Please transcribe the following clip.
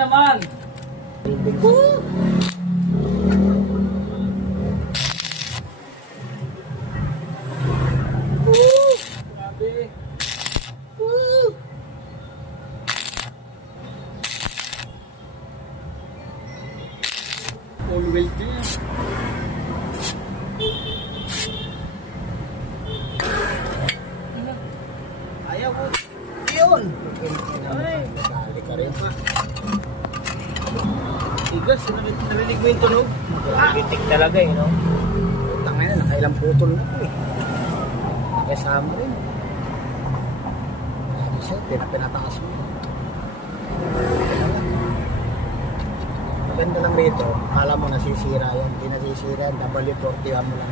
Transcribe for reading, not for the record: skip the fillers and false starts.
naman. Woo! Woo! Grabe. Woo! All weight niya. Ayaw ko. Yun! Ay. Dali ka rin pa. Igas, narinig mo yung tunog? Gitik talaga eh, no? Tangay na, nakailang putol na ko eh. Nakasama rin. Sabi siya, pinataas mo. Maganda lang rito, kala mo nasisira yan. Hindi nasisira yan, W41 mo lang.